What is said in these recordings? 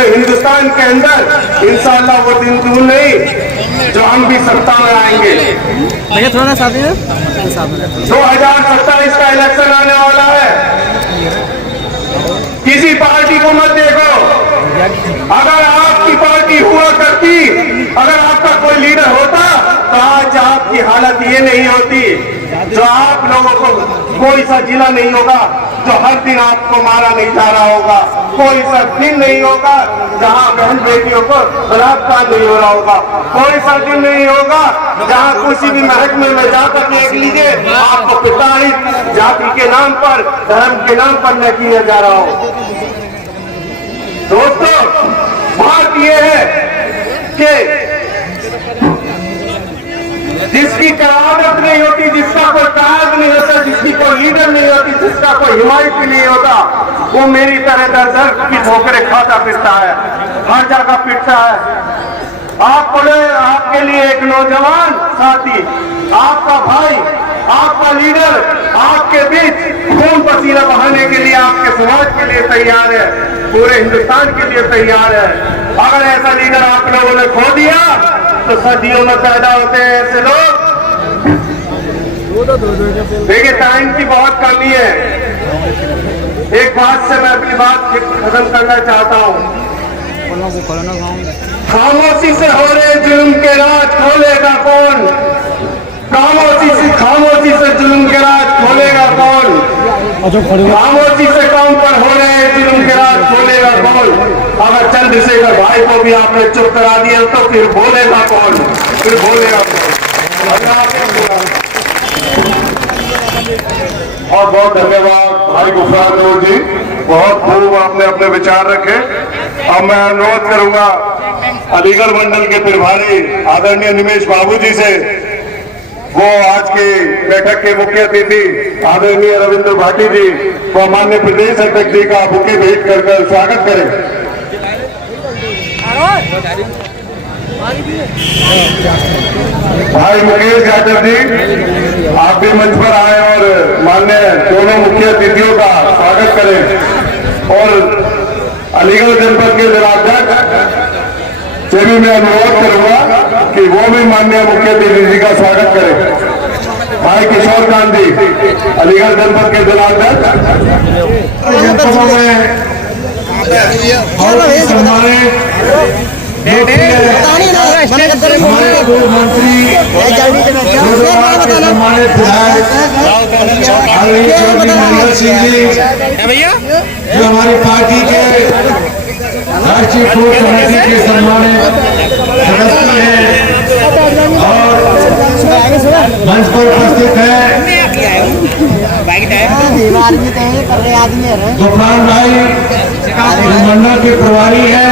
ये हिंदुस्तान के अंदर इंशाअल्लाह वो दिन दूर नहीं जो हम भी सत्ता में आएंगे। भैया थोड़ा ना साथ में 2027 का इलेक्शन आने वाला है। किसी पार्टी को मत देखो। अगर आपकी पार्टी हुआ करती, अगर आपका कोई लीडर होता तो आज आपकी हालत ये नहीं होती। जो आप लोगों को कोई सा जिला नहीं होगा जो हर दिन आपको मारा नहीं जा रहा होगा, कोई सा दिन नहीं होगा जहां बहन बेटियों को बलात्कार नहीं हो रहा होगा, कोई सा दिन नहीं होगा जहां किसी भी महकमे में जाकर देख लीजिए आपको पिटाई जाति के नाम पर, धर्म के नाम पर न किया जा रहा हो। दोस्तों, बात यह है कि जिसकी कयादत नहीं होती, जिसका कोई कायद नहीं होता, जिसकी कोई लीडर नहीं होती, जिसका कोई हिमायती नहीं होता, वो मेरी तरह दर दर की ठोकरें खाता फिरता है, हर जगह पिटता है। आप बोले आपके लिए एक नौजवान साथी, आपका भाई, आपका लीडर आपके बीच खून पसीना बहाने के लिए, आपके समाज के लिए तैयार है, पूरे हिंदुस्तान के लिए तैयार है। अगर ऐसा लीडर आप लोगों ने खो दिया तो सदियों में पैदा होते हैं ऐसे लोग। देखिए, टाइम की बहुत कमी है। एक बात से मैं अपनी बात खत्म करना चाहता हूँ। खामोशी से हो रहे जुल्म के राज खोलेगा कौन? खामोशी से जुल्म के राज खोलेगा कौन? खामोशी से काम पर हो रहे जुल्म के राज खोलेगा कौन? अगर चंद्रशेखर भाई को भी आपने चुप करा दिया तो फिर बोलेगा कौन? फिर बोलेगा कौन? बहुत बहुत धन्यवाद भाई गुफरान नूर जी, बहुत खूब आपने अपने विचार रखे। अब मैं अनुरोध करूंगा अलीगढ़ मंडल के प्रभारी आदरणीय निमेश बाबू जी से, वो आज की बैठक के मुख्य अतिथि आदरणीय रविंद्र भाटी जी को माननीय प्रदेश अध्यक्ष जी का बुके भेंट कर स्वागत करें। भाई मुकेश यादव जी, आप भी मंच पर आए और माननीय दोनों मुख्य अतिथियों का स्वागत करें। और अलीगढ़ जनपद के जिलाध्यक्ष से भी मैं अनुरोध करूंगा कि वो भी माननीय मुख्य अतिथि जी का स्वागत करें। भाई किशोर कांत जी, अलीगढ़ जनपद के जिलाध्यक्ष, जनपदों में हमारे पूर्व मंत्री सम्मानित विधायक सिंह जी, जो हमारी पार्टी के राष्ट्रीय कोर कमेटी के सम्मानित सदस्य हैं और मंच पर उपस्थित है गुफरान भाई मंडल के प्रभारी है,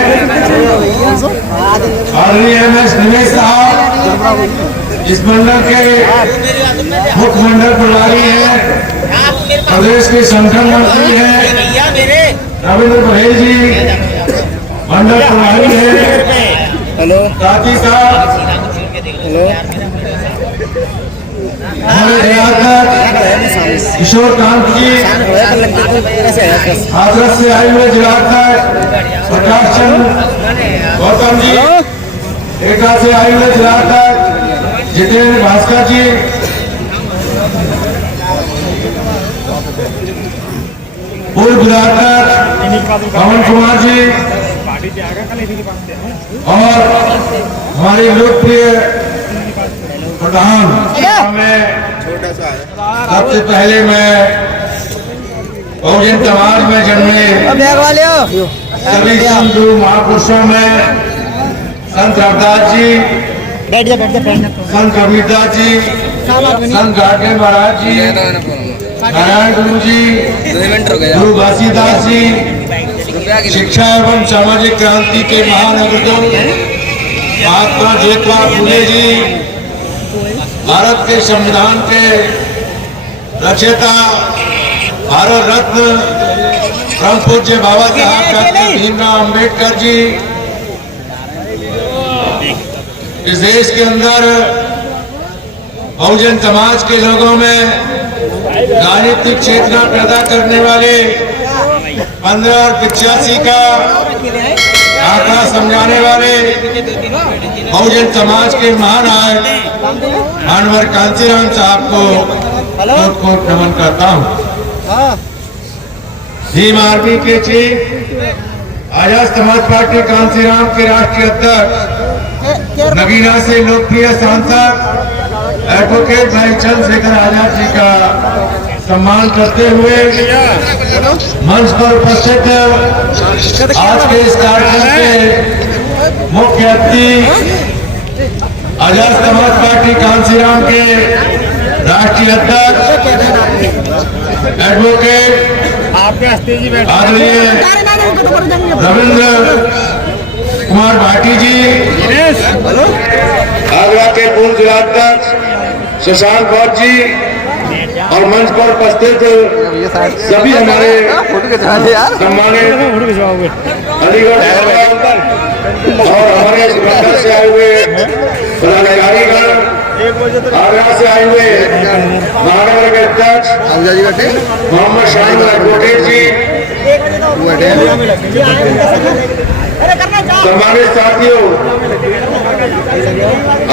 एमएस निमेश साहब इस मंडल के मुख्य मंडल प्रभारी है, प्रदेश के संगठन मंत्री है रविंद्र बघेल जी मंडल प्रभारी है, साथी साहब हमारे जिलाध्यक्ष किशोर कांत जी, हाथरस से आए हुए जिलाध्यक्ष प्रकाश चंद्र गौतम जी, एटा से आए हुए जिलाध्यक्ष जितेंद्र भास्कर जी, पूर्व विधायक पवन कुमार जी और हमारे लोकप्रिय प्रधान, सबसे पहले मैं बहुजन समाज में जन्मे सभी हिंदू महापुरुषों में संत रविदास जी, संत कबीरदास जी, संत घाटे महाराज जी, नारायण गुरु जी, गुरु घासीदास जी, शिक्षा एवं सामाजिक क्रांति के महान अग्रदूत महात्मा ज्योतिबा फुले जी, भारत के संविधान के रचयिता, भारत रत्न परम पूज्य बाबा साहब डॉक्टर भीमराव अम्बेडकर जी, इस देश के अंदर बहुजन समाज के लोगों में राजनीतिक चेतना पैदा करने वाले 15 और 85 का आंकड़ा समझाने वाले बहुजन समाज के महानायक मानवर कांसीराम साहब को कोट नमन करता हूँ। भीम आर्मी के चीफ आजाद समाज पार्टी कांसीराम के राष्ट्रीय अध्यक्ष नगीना से लोकप्रिय सांसद एडवोकेट भाई चंद्रशेखर आजाद जी का सम्मान करते हुए मंच पर उपस्थित आज के इस कार्यक्रम के मुख्य अतिथि आजाद समाज पार्टी कांसीराम के राष्ट्रीय अध्यक्ष एडवोकेट आदरणीय रविंद्र कुमार भाटी जी, आगरा के पूर्व जिलाध्यक्ष शशांक गौर जी और मंच पर उपस्थित सभी हमारे सम्मानित अलीगढ़ और हमारे इस मंडल से आए हुए पदाधिकारीगण, आगरा से आए हुए महानगर के अध्यक्ष मोहम्मद शाहिद एडवोकेट जी, सम्मानित साथियों,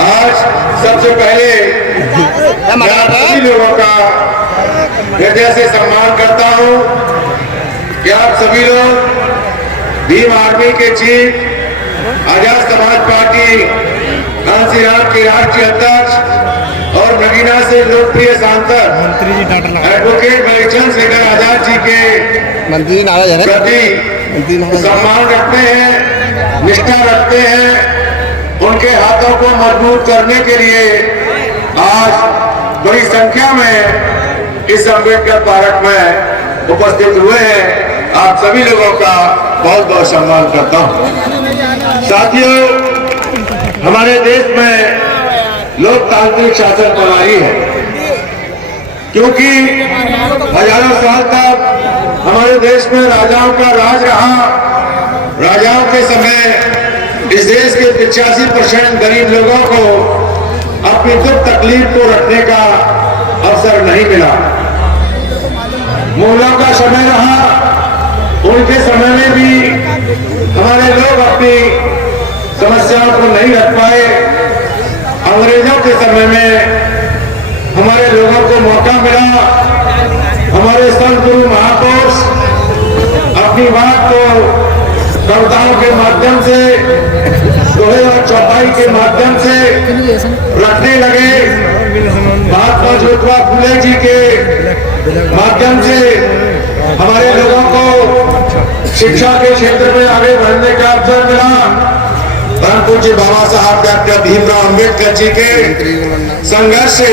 आज सबसे पहले मैं सभी लोगों का हृदय से सम्मान करता हूं कि आप सभी लोग भीम आर्मी के चीफ आजाद समाज पार्टी कांसीराम के राष्ट्रीय अध्यक्ष और नगीना से लोकप्रिय सांसद एडवोकेट भाई चंद्रशेखर आजाद जी के प्रति सम्मान रखते हैं, निष्ठा रखते हैं। उनके हाथों को मजबूत करने के लिए आज बड़ी संख्या में इस अम्बेडकर पार्क में उपस्थित हुए हैं। आप सभी लोगों का बहुत बहुत सम्मान करता हूं। साथियों, हमारे देश में लोकतांत्रिक शासन प्रणाली है, क्योंकि हजारों साल तक हमारे देश में राजाओं का राज रहा। राजाओं के समय इस देश के 85% गरीब लोगों को अपनी दुख तकलीफ को रखने का अवसर नहीं मिला। मुगलों का समय रहा, उनके समय में भी हमारे लोग अपनी समस्याओं को नहीं रख पाए। अंग्रेजों के समय में हमारे लोगों को मौका मिला। हमारे संत गुरु महापुरुष अपनी बात को कविताओं के माध्यम से, दोहे और चौपाई के माध्यम से रखने लगे। महात्मा ज्योतिबा फुले जी के माध्यम से हमारे लोगों को शिक्षा के क्षेत्र में आगे बढ़ने का अवसर मिला। परम पूज्य बाबा साहब डॉक्टर भीमराव अम्बेडकर जी के संघर्ष से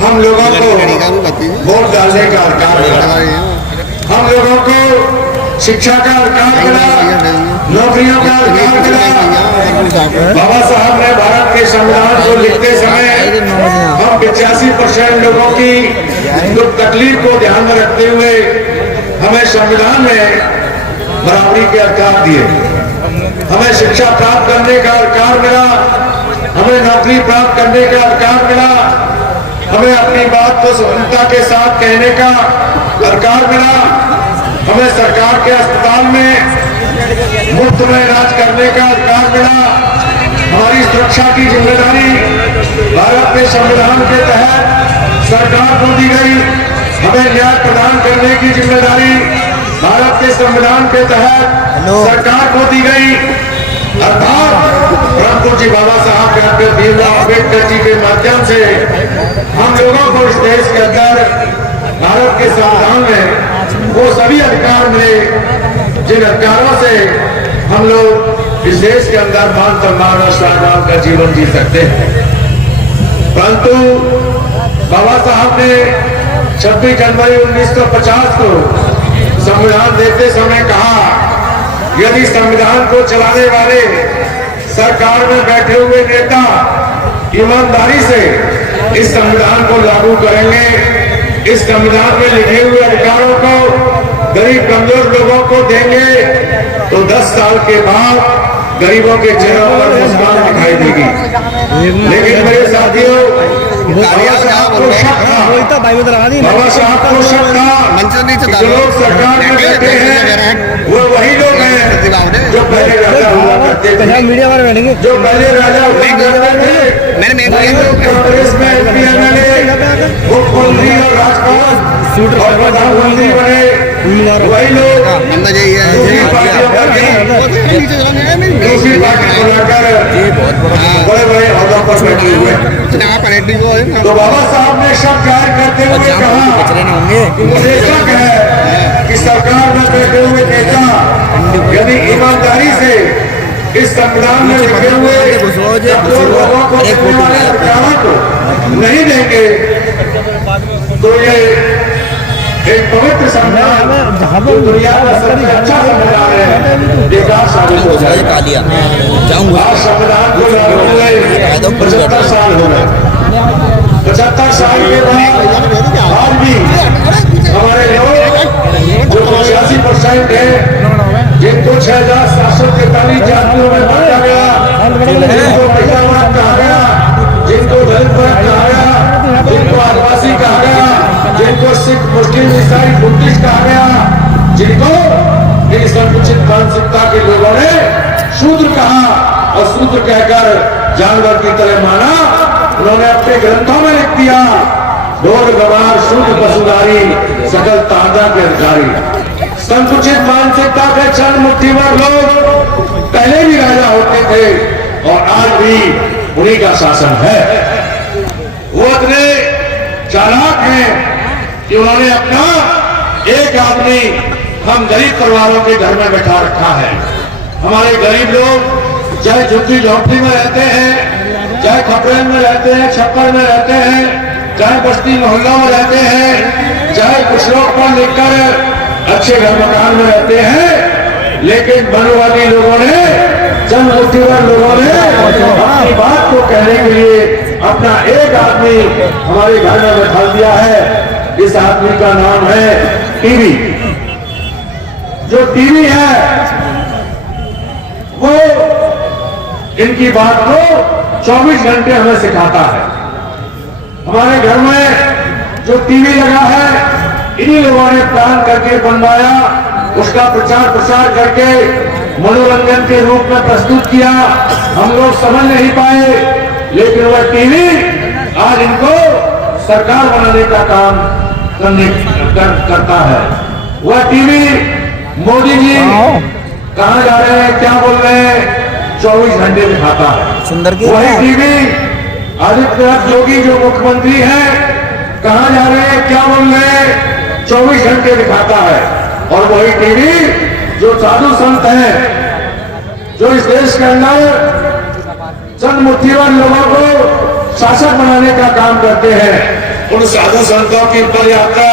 हम लोगों को वोट डालने का अधिकार मिला। हम लोगों को शिक्षा का अधिकार मिला, नौकरियों का अधिकार मिला। बाबा साहब ने भारत के संविधान को लिखते समय हम 85% लोगों की दुख तकलीफ को ध्यान में रखते हुए हमें संविधान में बराबरी के अधिकार दिए। हमें शिक्षा प्राप्त करने का अधिकार मिला, हमें नौकरी प्राप्त करने का अधिकार मिला, हमें अपनी बात को स्वतंत्रता के साथ कहने का अधिकार मिला, हमें सरकार के अस्पताल में मुफ्त में इलाज करने का अधिकार मिला। हमारी सुरक्षा की जिम्मेदारी भारत के संविधान के तहत सरकार को दी गई। हमें न्याय प्रदान करने की जिम्मेदारी भारत के संविधान के तहत सरकार को दी गई। अर्थात परम पूज्य बाबा साहब डॉक्टर भीमराव अम्बेडकर जी के माध्यम से हम लोगों को इस देश के अंदर भारत के संविधान में वो सभी अधिकार मिले जिन अधिकारों से हम लोग इस देश के अंदर मान सम्मान और शानदार का जीवन जी सकते हैं। परंतु बाबा साहब ने 26 जनवरी 1950 को संविधान देते समय कहा, यदि संविधान को चलाने वाले सरकार में बैठे हुए नेता ईमानदारी से इस संविधान को लागू करेंगे, इस संविधान में लिखे हुए अधिकारों को गरीब कमजोर लोगों को देंगे, तो 10 साल के बाद गरीबों के चेहरों पर मुस्कान दिखाई देगी। लेकिन मेरे साथियों, बाबा साहब को शक था कि जो लोग सरकार में बैठे हैं वो वही लोग हैं जो पहले मीडिया वाले बैठेंगे। जो पहले राजा हुआ करते थे, कांग्रेस में एमपी एमएलए, मुख्यमंत्री और राज्यपाल और प्रधानमंत्री बने, वही लोग दूसरी पार्टियों पर दूसरी पार्टी को लाकर बड़े बड़े ओहदों पर बैठे हुए। तो बाबा साहब ने शब्द जाहिर करते हुए कहा कि मुझे शक है कि सरकार में बैठे हुए नेता यदि ईमानदारी से इस संविधान में लिखे हुए लोगों को देने वाले अधिकारों को नहीं देंगे तो ये एक पवित्र संविधान जो दुनिया का सबसे अच्छा संविधान है बेकार साबित हो जाएगा। आज संविधान को लागू हुए 75 साल हो गए। 75 साल के बाद आज भी हमारे लोग जो 85% है, जिनको 6743 जातियों में बांटा गया, जिनको महिलावाद कहा गया, जिनको दलित वर्ग कहा गया, जिनको आदिवासी कहा गया, जिनको सिख मुस्लिम ईसाई बुद्धिस्ट कहा गया, जिनको इन संकुचित मानसिकता के लोगों ने शूद्र कहा और शूद्र कहकर जानवर की तरह माना, उन्होंने अपने ग्रंथों में लिख दिया ढोल गवार शूद्र पशुधारी सकल ताजा के अधिकारी। संकुचित मानसिकता के चंद मुट्ठीभर लोग पहले भी राजा होते थे और आज भी उन्हीं का शासन है। वो इतने चालाक हैं कि उन्होंने अपना एक आदमी हम गरीब परिवारों के घर में बैठा रखा है। हमारे गरीब लोग चाहे झुग्गी झोंपड़ी में रहते हैं, चाहे खपरेल में रहते हैं, छप्पर में रहते हैं, चाहे बस्ती मोहल्लों में रहते हैं, चाहे कुछ लोग पढ़ लिख कर अच्छे घर मकान में रहते हैं, लेकिन बनवादी लोगों ने चंद मुट्ठीभर लोगों ने अपनी बात को कहने के लिए अपना एक आदमी हमारे घर में बैठा दिया है। इस आदमी का नाम है टीवी। जो टीवी है वो इनकी बात को 24 घंटे हमें सिखाता है। हमारे घर में जो टीवी लगा है इन्हीं लोगों ने प्लान करके बनवाया, उसका प्रचार प्रसार करके मनोरंजन के रूप में प्रस्तुत किया। हम लोग समझ नहीं पाए, लेकिन वह टीवी आज इनको सरकार बनाने का काम करता है। वह टीवी मोदी जी कहाँ जा रहे हैं, क्या बोल रहे हैं, 24 घंटे दिखाता है। सुंदर की वही टीवी आदित्यनाथ योगी जो मुख्यमंत्री हैं कहाँ जा रहे हैं, क्या बोल रहे हैं, 24 घंटे दिखाता है। और वही टीवी जो साधु संत हैं, जो इस देश के अंदर चंद मुट्ठीभर लोगों को शासक बनाने का काम करते हैं, उन साधु संतों की पद यात्रा,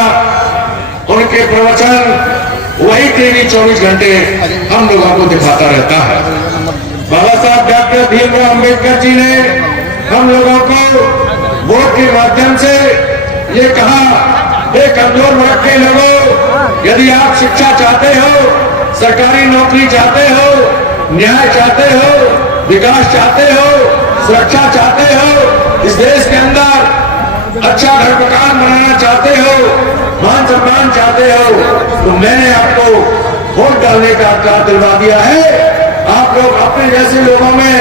उनके प्रवचन वही टीवी 24 घंटे हम लोगों को दिखाता रहता है। बाबा साहब डॉक्टर भीमराव अम्बेडकर जी ने हम लोगों को वोट के माध्यम से ये कहा, एक कमजोर वर्ग के लोगों, यदि आप शिक्षा चाहते हो, सरकारी नौकरी चाहते हो, न्याय चाहते हो, विकास चाहते हो, सुरक्षा चाहते हो, इस देश के अंदर अच्छा घर मकान बनाना चाहते हो, मान सम्मान चाहते हो, तो मैंने आपको वोट डालने का अधिकार दिलवा दिया है। आप लोग अपने जैसे लोगों में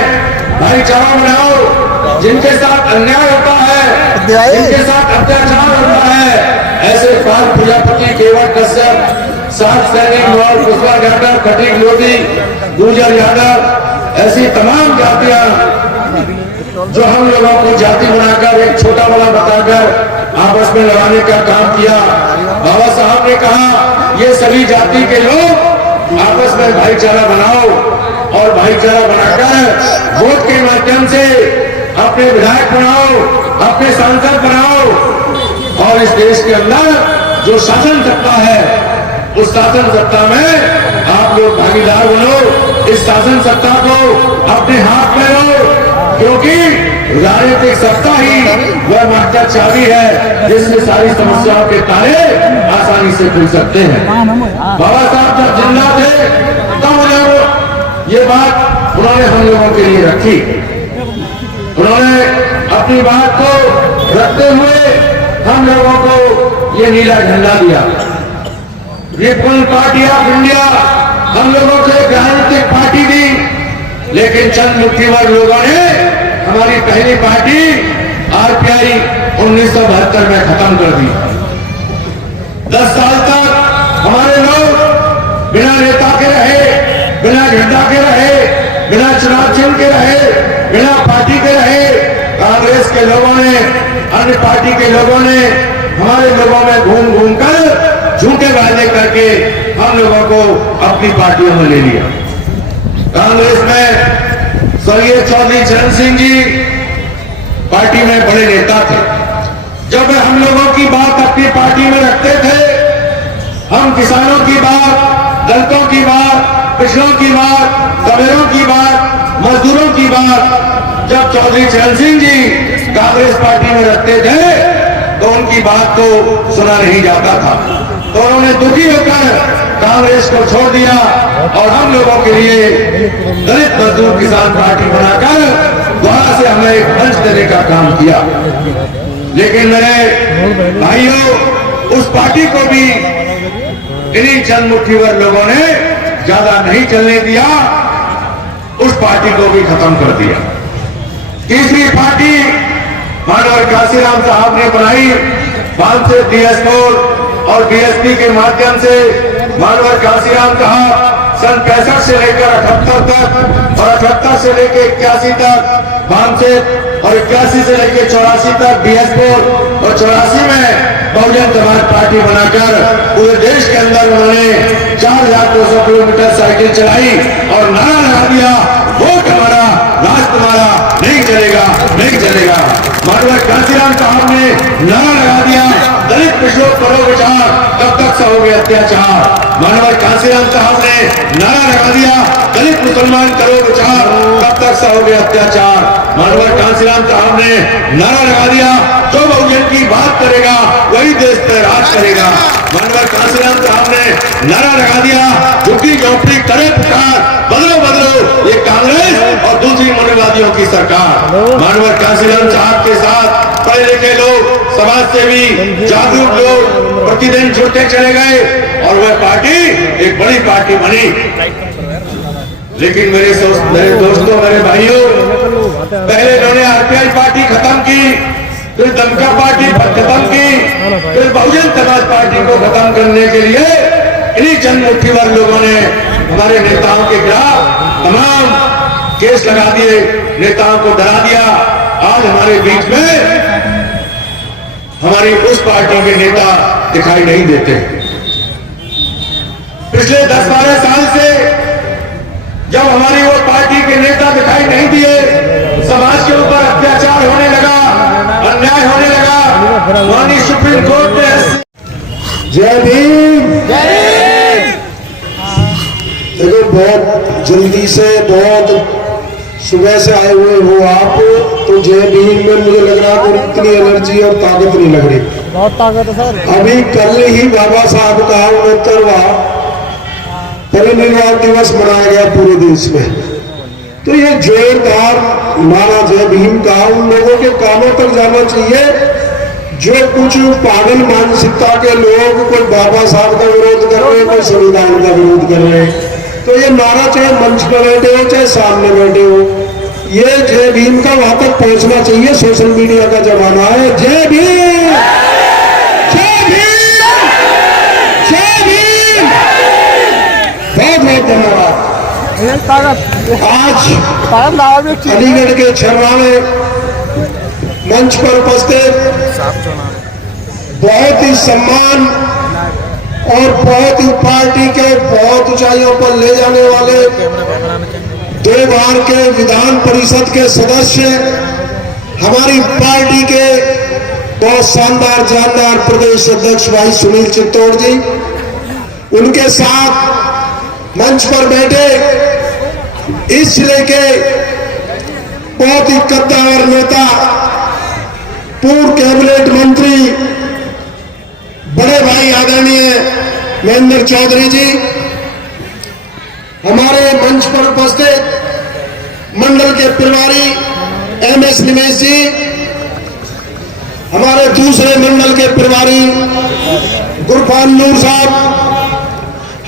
भाईचारा बनाओ, जिनके साथ अन्याय होता है, जिनके साथ अत्याचार होता है, ऐसे पाल प्रजापति, केवट कश्यप, सात सैनिक, और पुष्पा यादव, खटीक लोधी, गुर्जर यादव, ऐसी तमाम जातियां जो हम लोगों को जाति बनाकर एक छोटा बड़ा बताकर आपस में लड़ाने का काम किया। बाबा साहब ने कहा ये सभी जाति के लोग आपस में भाईचारा बनाओ और भाईचारा बनाकर वोट के माध्यम से अपने विधायक बनाओ, अपने सांसद बनाओ और इस देश के अंदर जो शासन सत्ता है उस शासन सत्ता में आप लोग भागीदार बनो, इस शासन सत्ता को अपने हाथ में लो, क्योंकि राजनीतिक सत्ता ही वह मास्टर चाबी है जिससे सारी समस्याओं के ताले आसानी से खुल सकते हैं। बाबा साहब जब जिंदा थे तब ये बात उन्होंने हम लोगों के लिए रखी। उन्होंने अपनी बात को रखते हुए हम लोगों को ये नीला झंडा दिया। पीपल्स पार्टी ऑफ इंडिया हम लोगों को एक राजनीतिक पार्टी दी लेकिन चंद मुट्ठीभर लोगों ने हमारी पहली पार्टी आरपीआई 1972 में खत्म कर दी। 10 साल तक हमारे लोग बिना नेता के रहे, बिना झंडा के रहे, बिना चुनाव चिन्ह के रहे, बिना पार्टी के रहे। कांग्रेस के लोगों ने, अन्य पार्टी के लोगों ने हमारे लोगों में घूम घूम कर झूठे वादे करके हम लोगों को अपनी पार्टियों में ले लिया। कांग्रेस में स्वर्गीय चौधरी चरण सिंह जी पार्टी में बड़े नेता थे। जब हम लोगों की बात अपनी पार्टी में रखते थे, हम किसानों की बात, दलितों की बात, पिछड़ों की बात, दबेरों की बात, मजदूरों की बात जब चौधरी चरण सिंह जी कांग्रेस पार्टी में रखते थे तो उनकी बात को सुना नहीं जाता था। तो उन्होंने दुखी होकर कांग्रेस को छोड़ दिया और हम लोगों के लिए दलित मजदूर किसान पार्टी बनाकर दोबारा से हमें एक मंच देने का काम किया। लेकिन मेरे भाइयों, उस पार्टी को भी इन्हीं चंद मुट्ठीभर लोगों ने ज्यादा नहीं चलने दिया, उस पार्टी को भी खत्म कर दिया। तीसरी पार्टी मानवर काशीराम साहब ने बनाई। 5 से DS4 और DSP के माध्यम से मानवर काशीराम साहब सन 65 से लेकर 78 तक और 78 से लेकर 81 तक 5 और 81 से लेकर 84 तक DS4 और 84 में बहुजन समाज पार्टी बनाकर पूरे देश के अंदर उन्होंने 4200 किलोमीटर साइकिल चलाई और नारा लगा दिया, वोट हमारा, राज तुम्हारा, नहीं चलेगा, नहीं चलेगा। मानवर काशीराम साहब ने नारा लगा दिया, दलित पिछड़ों करो विचार, तब तक सहोगे अत्याचार। मानवर काशीराम साहब ने नारा लगा दिया, दलित मुसलमान करो विचार, तब तक सहोगे अत्याचार। मानवर काशीराम साहब ने नारा लगा दिया, जो बहुजन की बात करेगा वही देश पर राज करेगा। मानवर काशीराम साहब ने नारा लगा दिया, झुकी झोंपड़ी करे पुकार, बदलो बदलो ये कांग्रेस और दूसरी मनोवादियों की सरकार। मानवर काशीराम साहब के साथ पढ़े लिखे लोग, समाज सेवी, जागरूक लोग प्रतिदिन जुड़ते चले गए और वह पार्टी एक बड़ी पार्टी बनी। लेकिन मेरे दोस्तों, मेरे भाइयों, पहले इन्होंने आरपीआई पार्टी खत्म की, फिर दमका पार्टी खत्म की, फिर बहुजन समाज पार्टी को खत्म करने के लिए इन्हीं चंद मुट्ठीभर लोगों ने हमारे नेताओं के खिलाफ तमाम केस लगा दिए, नेताओं को डरा दिया। आज हमारे बीच में हमारी उस पार्टी के नेता दिखाई नहीं देते। पिछले 10-12 साल से जब हमारी वो पार्टी के नेता दिखाई नहीं दिए, समाज के ऊपर अत्याचार होने लगा, अन्याय होने लगा। माननीय सुप्रीम कोर्ट ने जय भीम, देखो बहुत जल्दी से, बहुत सुबह से आए हुए हो आप, तो जय भीम में मुझे लग रहा है इतनी एनर्जी और ताकत नहीं लग रही। बहुत ताकत है सर। अभी कल ही बाबा साहब का 69वां परिनिर्वाण दिवस मनाया गया पूरे देश में। तो ये जोरदार नारा जय भीम का उन लोगों के कानों तक जाना चाहिए जो कुछ पागल मानसिकता के लोग कोई बाबा साहब का विरोध कर रहे हैं, कोई संविधान का विरोध कर रहे हैं। तो ये नारा चाहे मंच पर बैठे हो चाहे सामने बैठे हो, ये जय भीम का वहां तक पहुंचना चाहिए। सोशल मीडिया का जमाना है। जय भीम, जय भीम, जय भीम। बहुत बहुत धन्यवाद। आज अलीगढ़ के छर्रा में मंच पर उपस्थित बहुत ही सम्मान और बहुत ही पार्टी के बहुत ऊंचाइयों पर ले जाने वाले 2 बार के विधान परिषद के सदस्य, हमारी पार्टी के बहुत शानदार जानदार प्रदेश अध्यक्ष भाई सुनील चित्तौड़ जी, उनके साथ मंच पर बैठे इस जिले के बहुत ही कद्दावर नेता, पूर्व कैबिनेट मंत्री बड़े भाई आदरणीय महेंद्र चौधरी जी, हमारे मंच पर उपस्थित मंडल के प्रभारी MS निमेश जी, हमारे दूसरे मंडल के प्रभारी गुरफान नूर साहब,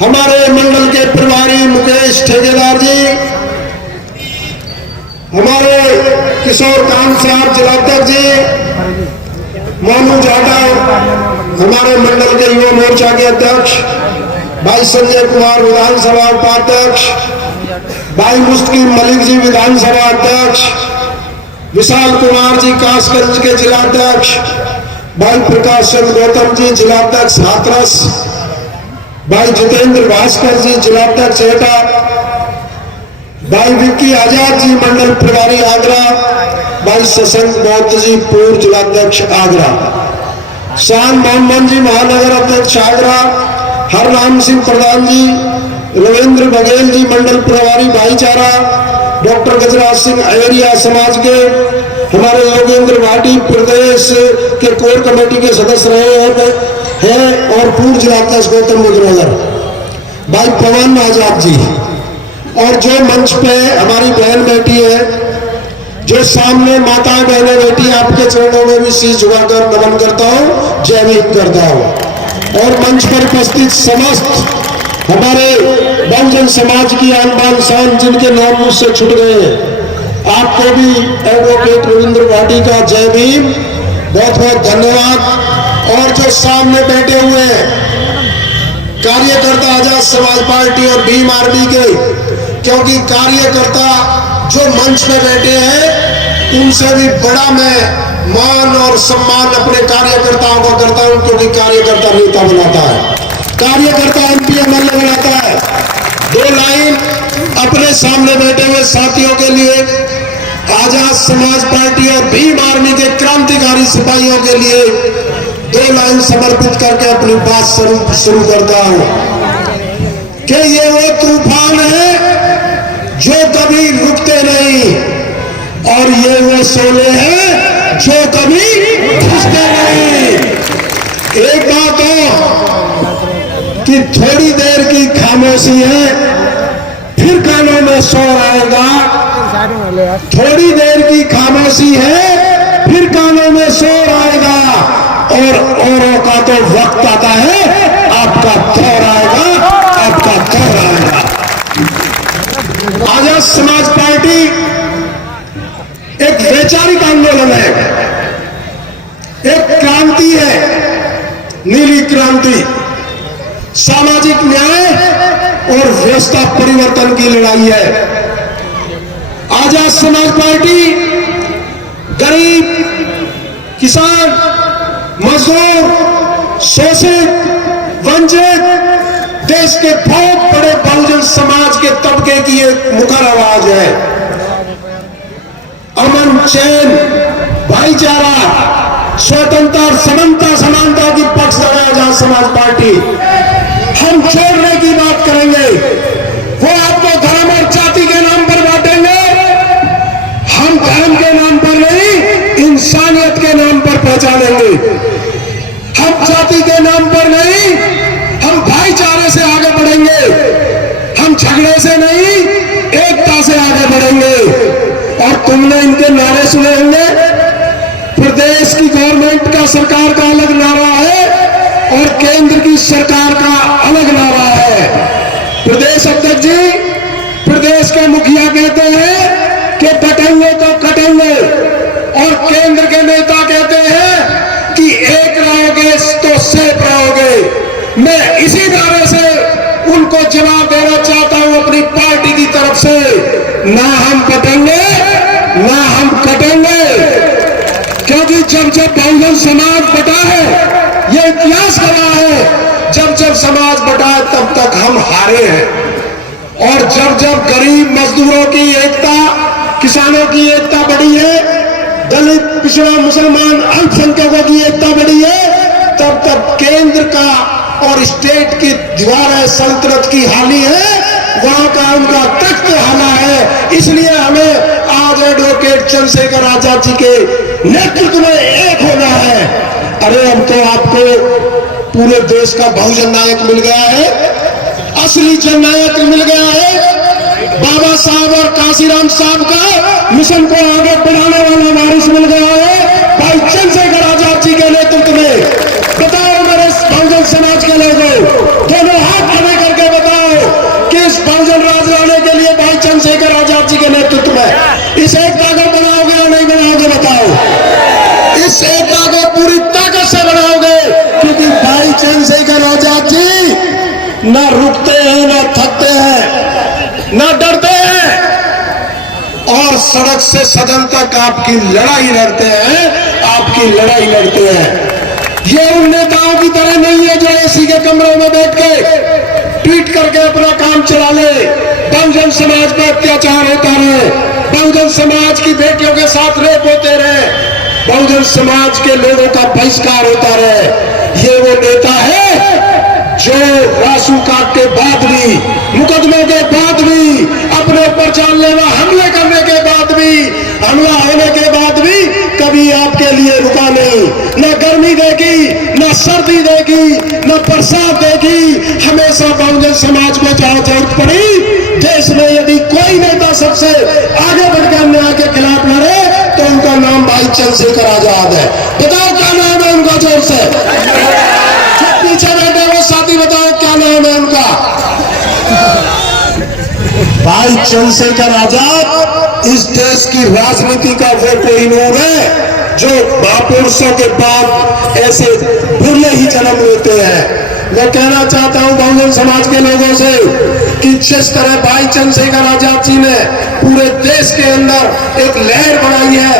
हमारे मंडल के प्रभारी मुकेश ठेकेदार जी, हमारे किशोर कांत साहब जिलाध्यक्ष जी, मोनू जाटव हमारे मंडल के युवा मोर्चा के अध्यक्ष, भाई संजय कुमार विधानसभा उपाध्यक्ष, भाई मुस्तकीम मलिक जी विधानसभा अध्यक्ष, विशाल कुमार जी कासगंज के जिलाध्यक्ष, भाई प्रकाश चंद्र गौतम जी जिलाध्यक्ष हाथरस, भाई जितेंद्र भास्कर जी जिलाध्यक्ष एटा, भाई विक्की आजाद जी मंडल प्रभारी आगरा, भाई शशंक बौद्ध जी पूर्व जिलाध्यक्ष आगरा, शान मोहम्मद जी महानगर अध्यक्ष आगरा, हरनाम सिंह प्रधान जी, रविंद्र बघेल जी मंडल प्रभारी भाईचारा, डॉक्टर गजराज सिंह अयरिया समाज के, हमारे योगेंद्र भाटी प्रदेश के कोर कमेटी के सदस्य रहे हैं और पूर्व जिलाध्यक्ष गौतम मुद्रनगर, भाई पवन आजाद जी, और जो मंच पे हमारी बहन बैठी है, जो सामने माताएं बहनें बैठी, आपके चरणों में भी शीश झुकाकर नमन करता हूं, जय भीम करता हूं। और मंच पर उपस्थित समस्त हमारे बहुजन समाज की आन बान शान जिनके नाम मुझसे छूट गए हैं, आपको भी एडवोकेट रविंद्र भाटी का जय भीम, बहुत बहुत धन्यवाद। और जो सामने बैठे हुए हैं कार्यकर्ता आजाद समाज पार्टी और भीम आर्मी के, क्योंकि कार्यकर्ता जो मंच पे बैठे हैं उनसे भी बड़ा मैं मान और सम्मान अपने कार्यकर्ताओं को करता हूं, क्योंकि कार्यकर्ता नेता बनाता है, कार्यकर्ता एमपी एमएलए बनाता है। दो लाइन अपने सामने बैठे हुए साथियों के लिए, आजाद समाज पार्टी और भीम आर्मी के क्रांतिकारी सिपाहियों के लिए दो लाइन समर्पित करके अपनी बात शुरू करता हूं कि ये वो तूफान है जो कभी रुकते नहीं, और ये वो शोले हैं जो कभी बुझते नहीं। एक बात और कि थोड़ी देर की खामोशी है, फिर कानों में शोर आएगा, थोड़ी देर की खामोशी है, फिर कानों में शोर आएगा, और औरों का तो वक्त आता है, आपका दौर आएगा, आपका दौर आएगा। आजाद समाज पार्टी एक वैचारिक आंदोलन है, एक क्रांति है, नीली क्रांति, सामाजिक न्याय और व्यवस्था परिवर्तन की लड़ाई है। आजाद समाज पार्टी गरीब, किसान, मजदूर, शोषित, वंचित, देश के बहुत बड़े बहुजन समाज के तबके की एक मुखर आवाज है। अमन, चैन, भाईचारा, स्वतंत्रता, समानता, समानता की पक्षधर है आजाद समाज पार्टी। हम छोड़ने की बात करेंगे, वो आपको धर्म और जाति के नाम पर बांटेंगे, हम धर्म के नाम पर नहीं, इंसानियत के नाम पर पहचानेंगे। हम जाति के नाम पर नहीं, हम भाईचारे से आगे बढ़ेंगे, हम झगड़े से नहीं, एकता से आगे बढ़ेंगे। और तुमने इनके नारे सुने होंगे, प्रदेश की गवर्नमेंट का, सरकार का अलग नारा है और केंद्र की सरकार का अलग नारा है। प्रदेश अध्यक्ष जी, प्रदेश के मुखिया कहते हैं कि कटेंगे तो कटेंगे, और केंद्र के नेता कहते हैं कि एक रहोगे तो सेफ रहोगे। मैं इसी नारे से उनको जवाब देना चाहता हूं अपनी पार्टी की तरफ से, ना हम कटेंगे ना हम कटेंगे, क्योंकि जब जब बहुजन समाज बटा है, ये इतिहास गवाह है, जब जब समाज बटा है तब तक हम हारे हैं। और जब जब गरीब मजदूरों की एकता, किसानों की एकता बढ़ी है, दलित, पिछड़ा, मुसलमान, अल्पसंख्यकों की एकता बढ़ी है, तब तक केंद्र का और स्टेट की द्वारा सल्तनत की हानि है, वहां का उनका तख्त हाला है। इसलिए हमें आज एडवोकेट चंद्रशेखर आजाद जी के नेतृत्व में एक होना है। अरे अब तो आपको पूरे देश का बहुजन नायक मिल गया है, असली जननायक मिल गया है। बाबा साहब और काशीराम साहब का मिशन को आगे बढ़ाने वाला वारिस मिल गया है भाई चंद्रशेखर आजाद जी के नेतृत्व में। बताओ मेरे बहुजन समाज के लोगों, दोनों हाथ खड़े करके बताओ कि इस बहुजन राज लाने के लिए भाई चंद्रशेखर आजाद जी के नेतृत्व में, इस एक ना रुकते हैं, ना थकते हैं, ना डरते हैं और सड़क से सदन तक आपकी लड़ाई लड़ते हैं, आपकी लड़ाई लड़ते हैं। ये उन नेताओं की तरह नहीं है जो एसी के कमरे में बैठ के ट्वीट करके अपना काम चला ले। बहुजन समाज पर अत्याचार होता रहे, बहुजन समाज की बेटियों के साथ रेप होते रहे, बहुजन समाज के लोगों का बहिष्कार होता रहे। ये वो नेता है जो रासू काट के बाद भी, मुकदमों के बाद भी, अपने ऊपर जानलेवा हमले करने के बाद भी, हमला होने के बाद भी कभी आपके लिए रुका नहीं। न गर्मी देगी, न सर्दी देगी, न बरसात देगी, हमेशा बहुजन समाज को जहां जरूरत पड़ी देश में यदि कोई नेता सबसे आगे बढ़कर अन्याय के खिलाफ लड़े तो उनका नाम भाई चंद्रशेखर आजाद है। बताओ क्या नाम है उनका? जोर से जो पीछे बैठे वो साथी बताओ क्या नाम है उनका? भाई चंद्रशेखर आजाद इस देश की राजनीति का वो कोहिनूर है जो महापुरुषों के बाद ऐसे बुरे ही जन्म लेते हैं। मैं कहना चाहता हूं बहुजन समाज के लोगों से कि जिस तरह भाई चंद्रशेखर आजाद जी ने पूरे देश के अंदर एक लहर बनाई है,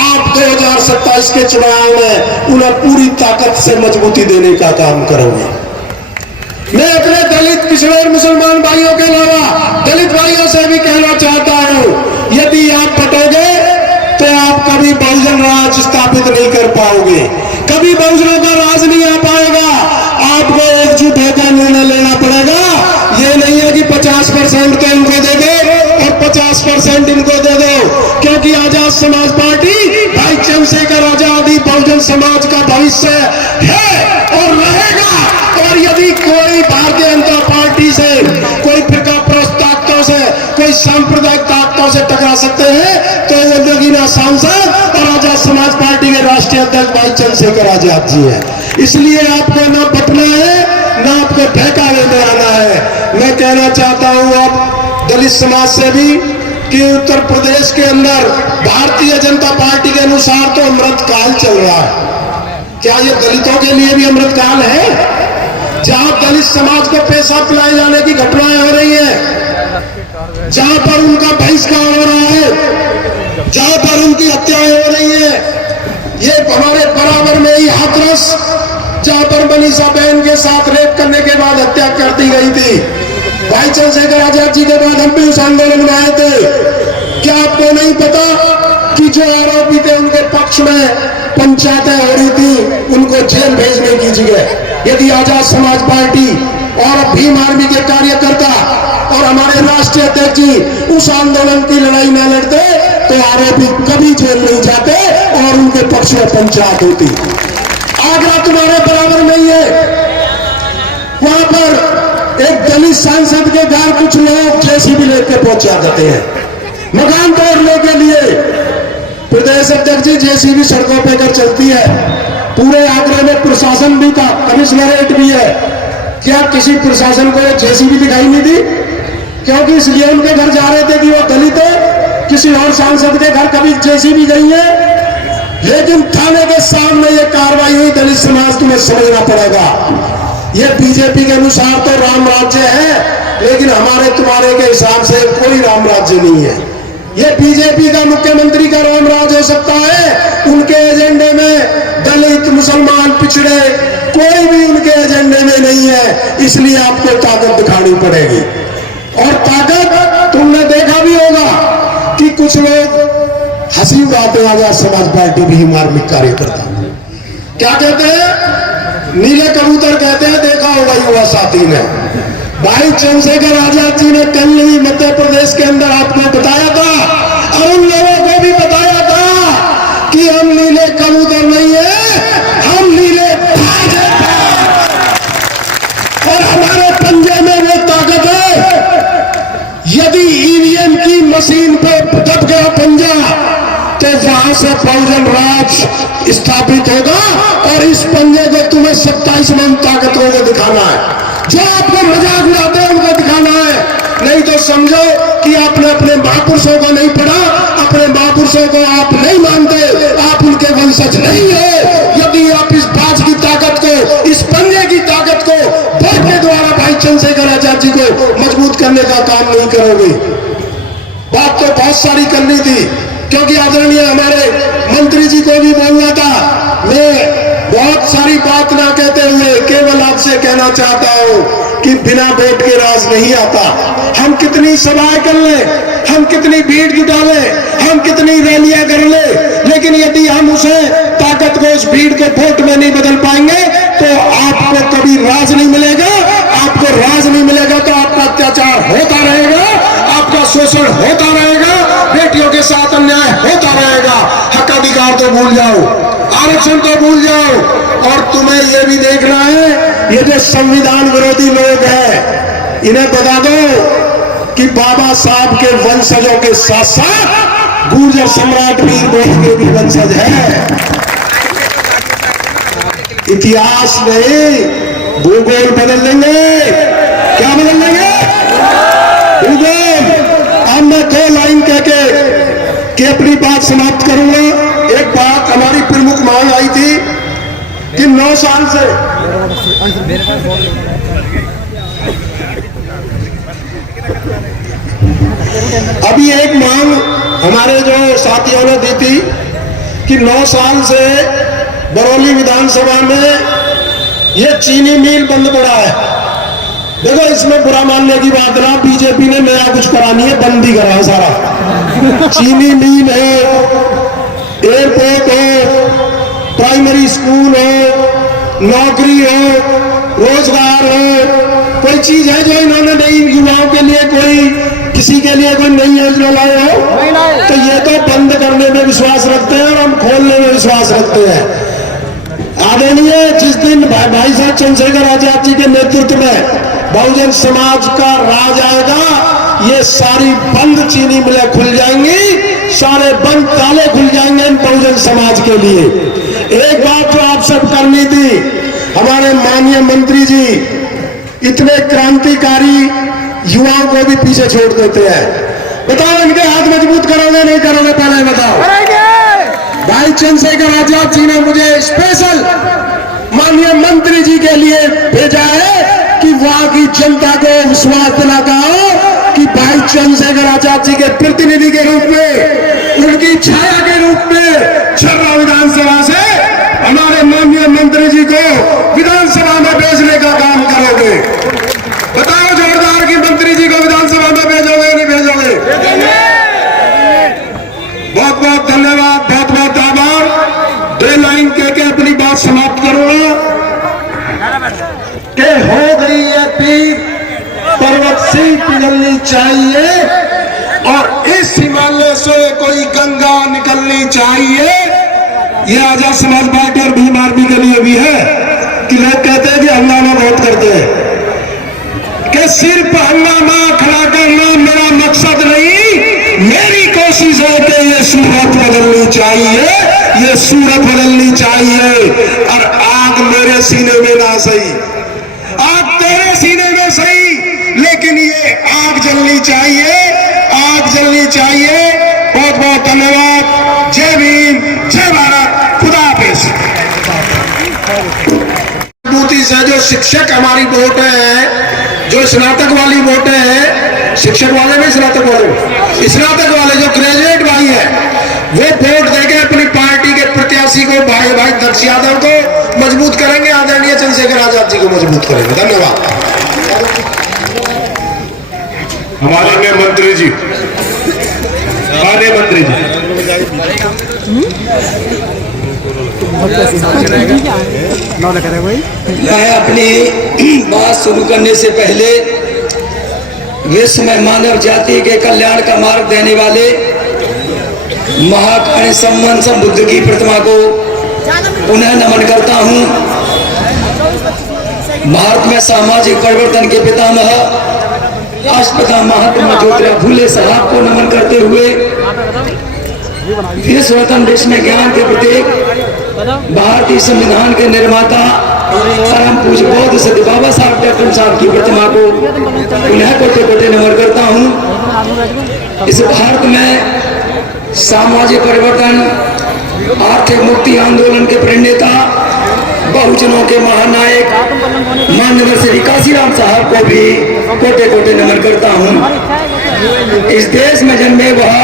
आप 2027 के चुनाव में उन्हें पूरी ताकत से मजबूती देने का काम करोगे। मैं अपने दलित पिछड़े और मुसलमान भाइयों के अलावा दलित भाइयों से भी कहना चाहता हूं, यदि आप बटोगे तो आप कभी बहुजन राज स्थापित नहीं कर पाओगे, कभी बहुजनों का राज नहीं आ पाएगा। आपको एकजुट होकर निर्णय लेना पड़ेगा। ये नहीं है कि 50% तो इनको दे दो और 50% इनको दे दो, क्योंकि आजाद समाज पार्टी भाई चंद्रशेखर आजादी बहुजन समाज का भविष्य है और रहेगा। और यदि कोई भारतीय जनता पार्टी से, कोई फिरका प्रस्त ताकतों से, कोई सांप्रदायिक ताकतों से टकरा सकते हैं तो वो योगीना सांसद और आजाद समाज पार्टी के राष्ट्रीय अध्यक्ष भाई चंद्रशेखर आजाद जी है। इसलिए आपको ना बटना है, ना आपको बहकावे में आना है। मैं कहना चाहता हूं अब दलित समाज से भी कि उत्तर प्रदेश के अंदर भारतीय जनता पार्टी के अनुसार तो अमृतकाल चल रहा है। क्या ये दलितों के लिए भी अमृतकाल है? जहां दलित समाज को पैसा पिलाए जाने की घटनाएं हो रही है, जहां पर उनका बहिष्कार हो रहा है, जहां पर उनकी हत्याएं हो रही है, ये हमारे बराबर में ही हाथरस, जहां पर मनीषा बहन के साथ रेप करने के बाद हत्या कर दी गई थी। भाई चंद्रशेखर आजाद जी के बाद हम भी उस आंदोलन में आए थे। क्या आपको नहीं पता कि जो आरोपी थे उनके पक्ष में पंचायतें हो रही थी, उनको जेल भेजने की जगह यदि आजाद समाज पार्टी और भीम आर्मी के कार्यकर्ता और हमारे राष्ट्रीय अध्यक्ष जी उस आंदोलन की लड़ाई न लड़ते तो आरोपी कभी जेल नहीं जाते और उनके पक्ष में पंचायत होती। आगरा तुम्हारे बराबर नहीं है, वहां पर एक दलित सांसद के घर कुछ लोग जेसीबी लेकर पहुंचा देते हैं मकान तोड़ने के लिए। प्रदेश अध्यक्ष जी जेसीबी सड़कों पर कर चलती है, पूरे आगरा में प्रशासन भी था, कमिश्नरेट भी है। क्या किसी प्रशासन को जेसीबी दिखाई नहीं दी? क्योंकि इसलिए उनके घर जा रहे थे कि वो दलित है। किसी और सांसद के घर कभी जेसीबी गई है? लेकिन थाने के सामने ये कार्रवाई हुई। दलित समाज तुम्हें समझना पड़ेगा, ये बीजेपी के अनुसार तो राम राज्य है, लेकिन हमारे तुम्हारे के हिसाब से कोई राम राज्य नहीं है। ये बीजेपी का मुख्यमंत्री का राम राज हो सकता है, उनके एजेंडे में दलित, मुसलमान, पिछड़े कोई भी उनके एजेंडे में नहीं है। इसलिए आपको ताकत दिखानी पड़ेगी। और ताकत तुमने देखा भी होगा कि कुछ लोग हंसी उड़ाते हैं आजाद समाज पार्टी भी मार्मिक कार्यकर्ता। क्या कहते हैं? नीले कबूतर कहते हैं, देखा होगा युवा साथी ने। भाई चंद्रशेखर आजाद जी ने कल ही मध्य प्रदेश के अंदर आपको बताया था और उन लोगों को भी बताया था कि हम नीले कबूतर नहीं है, हम नीले बाज हैं और हमारे पंजे में वो ताकत है। यदि ईवीएम की मशीन पे दब गया पंजा तो वहां से बहुजन राज स्थापित होगा और इस पंजे को तुम्हें 27 मन ताकतों को दिखाना है। जो आपको मजाक उड़ाते हैं उनको दिखाना है, नहीं तो समझो कि आपने अपने महापुरुषों को नहीं पढ़ा, अपने महापुरुषों को आप नहीं मानते, आप उनके वंशज नहीं हो। यदि आप इस बाज की ताकत को, इस पंजे की ताकत को वोट के द्वारा भाई चंद्रशेखर राज्य को मजबूत करने का काम नहीं करोगे? बात तो बहुत सारी करनी थी, क्योंकि आदरणीय हमारे मंत्री जी को भी बोलना था। मैं बहुत सारी बात ना कहते हुए केवल आपसे कहना चाहता हूं कि बिना वोट के राज नहीं आता। हम कितनी सभाएं कर ले, हम कितनी भीड़ जुटा ले, हम कितनी रैलियां कर ले, लेकिन यदि हम उसे ताकत को, उस भीड़ को वोट में नहीं बदल पाएंगे तो आपको कभी राज नहीं मिलेगा। आपको राज नहीं मिलेगा तो आपका अत्याचार होता रहेगा, आपका शोषण होता रहेगा, बेटियों के साथ अन्याय होता रहेगा। हक अधिकार तो भूल जाओ, आरक्षण तो भूल जाओ। और तुम्हें यह भी देखना है, ये जो संविधान विरोधी लोग हैं, इन्हें बता दो कि बाबा साहब के वंशजों के साथ साथ गुर्जर सम्राट वीर भोज के भी वंशज है। इतिहास नहीं, भूगोल बदल देंगे। क्या बदल देंगे? भूगोल। अब मैं 2 लाइन कह के अपनी बात समाप्त करूंगा। एक बात हमारी प्रमुख मांग आई थी कि 9 साल से अभी एक मांग हमारे जो साथियों ने दी थी कि 9 साल से बरौली विधानसभा में ये चीनी मिल बंद पड़ा है। देखो, इसमें बुरा मानने की बात ना, बीजेपी ने नया कुछ करानी है, बंद ही करा सारा। चीनी मिल है, एयरपोर्ट हो, प्राइमरी स्कूल हो, नौकरी हो, रोजगार हो, कोई चीज है जो इन्होंने नई युवाओं के लिए, कोई किसी के लिए कोई नई योजना लाए हो, तो ये तो बंद करने में विश्वास रखते हैं और हम खोलने में विश्वास रखते हैं। आदरणीय जिस दिन भाई साहब चंद्रशेखर आजाद जी के नेतृत्व में बहुजन समाज का राज आएगा, ये सारी बंद चीनी मिलें खुल जाएंगी, सारे बंद ताले खुल जाएंगे इन बहुजन समाज के लिए। एक बात जो आप सब करनी थी, हमारे माननीय मंत्री जी इतने क्रांतिकारी युवाओं को भी पीछे छोड़ देते हैं। बताओ, इनके हाथ मजबूत करोगे नहीं करोगे? पहले बताओ। भाई चंद्रशेखर आजाद जी ने मुझे स्पेशल माननीय मंत्री जी के लिए भेजा है कि वहां की जनता को विश्वास दिलाओ कि भाई चंद्रशेखर आजाद जी के प्रतिनिधि के रूप में, उनकी छाया के रूप में छर्रा विधानसभा से हमारे माननीय मंत्री जी को विधानसभा में भेजने का काम करोगे। बताओ जोरदार कि मंत्री जी को विधानसभा में भेजोगे नहीं भेजोगे? बहुत बहुत धन्यवाद, बहुत बहुत आभार। 2 लाइन कह के अपनी बात समाप्त करूंगा कि हो गई है पीर, पर्वत से पिघलनी चाहिए और इस हिमालय से कोई गंगा निकलनी चाहिए। यह आजाद समाज पार्टी और भीम आर्मी के लिए भी है कि लोग कहते हैं कि हंगामा बहुत करते हैं, कि सिर्फ हंगामा खड़ा करना मेरा मकसद नहीं, मेरी कोशिश है कि ये सूरत बदलनी चाहिए, ये सूरत बदलनी चाहिए। और आग मेरे सीने में ना सही, आग तेरे सीने में सही, लेकिन ये आग जलनी चाहिए, आग जलनी चाहिए। बहुत बहुत धन्यवाद। जय भीम, जय भारत, खुदा हाफिज। से जो शिक्षक हमारी वोटें हैं, जो स्नातक वाली वोटें हैं, शिक्षक वाले में स्नातक वाले, स्नातक वाले जो ग्रेजुएट भाई है, वो वोट देके अपनी पार्टी के प्रत्याशी को, भाई दक्ष यादव को मजबूत करेंगे, आदरणीय चंद्रशेखर आजाद जी को मजबूत करेंगे। धन्यवाद। हमारे में मंत्री जी, माननीय मंत्री जी, मैं अपनी बात शुरू करने से पहले विश्व में मानव जाति के कल्याण का मार्ग देने वाले महाकाय संवत्सर बुद्ध की प्रतिमा को पुनः नमन करता हूं। भारत में सामाजिक परिवर्तन के पितामह राष्ट्रपिता महात्मा ज्योतिराव फूले साहब को नमन करते हुए विश्व देश में ज्ञान के प्रतीक भारतीय संविधान के निर्माता परम पूज्य बौद्ध सदी बाबा साहब डॉक्टर साहब की प्रतिमा को पुनः कोटि कोटि नमन करता हूँ। इस भारत में सामाजिक परिवर्तन, आर्थिक मुक्ति आंदोलन के प्रणेता बहुजनों के महानायक माननीय श्री काशीराम साहब को भी कोटि कोटि नमन करता हूँ। इस देश में जन्मे वह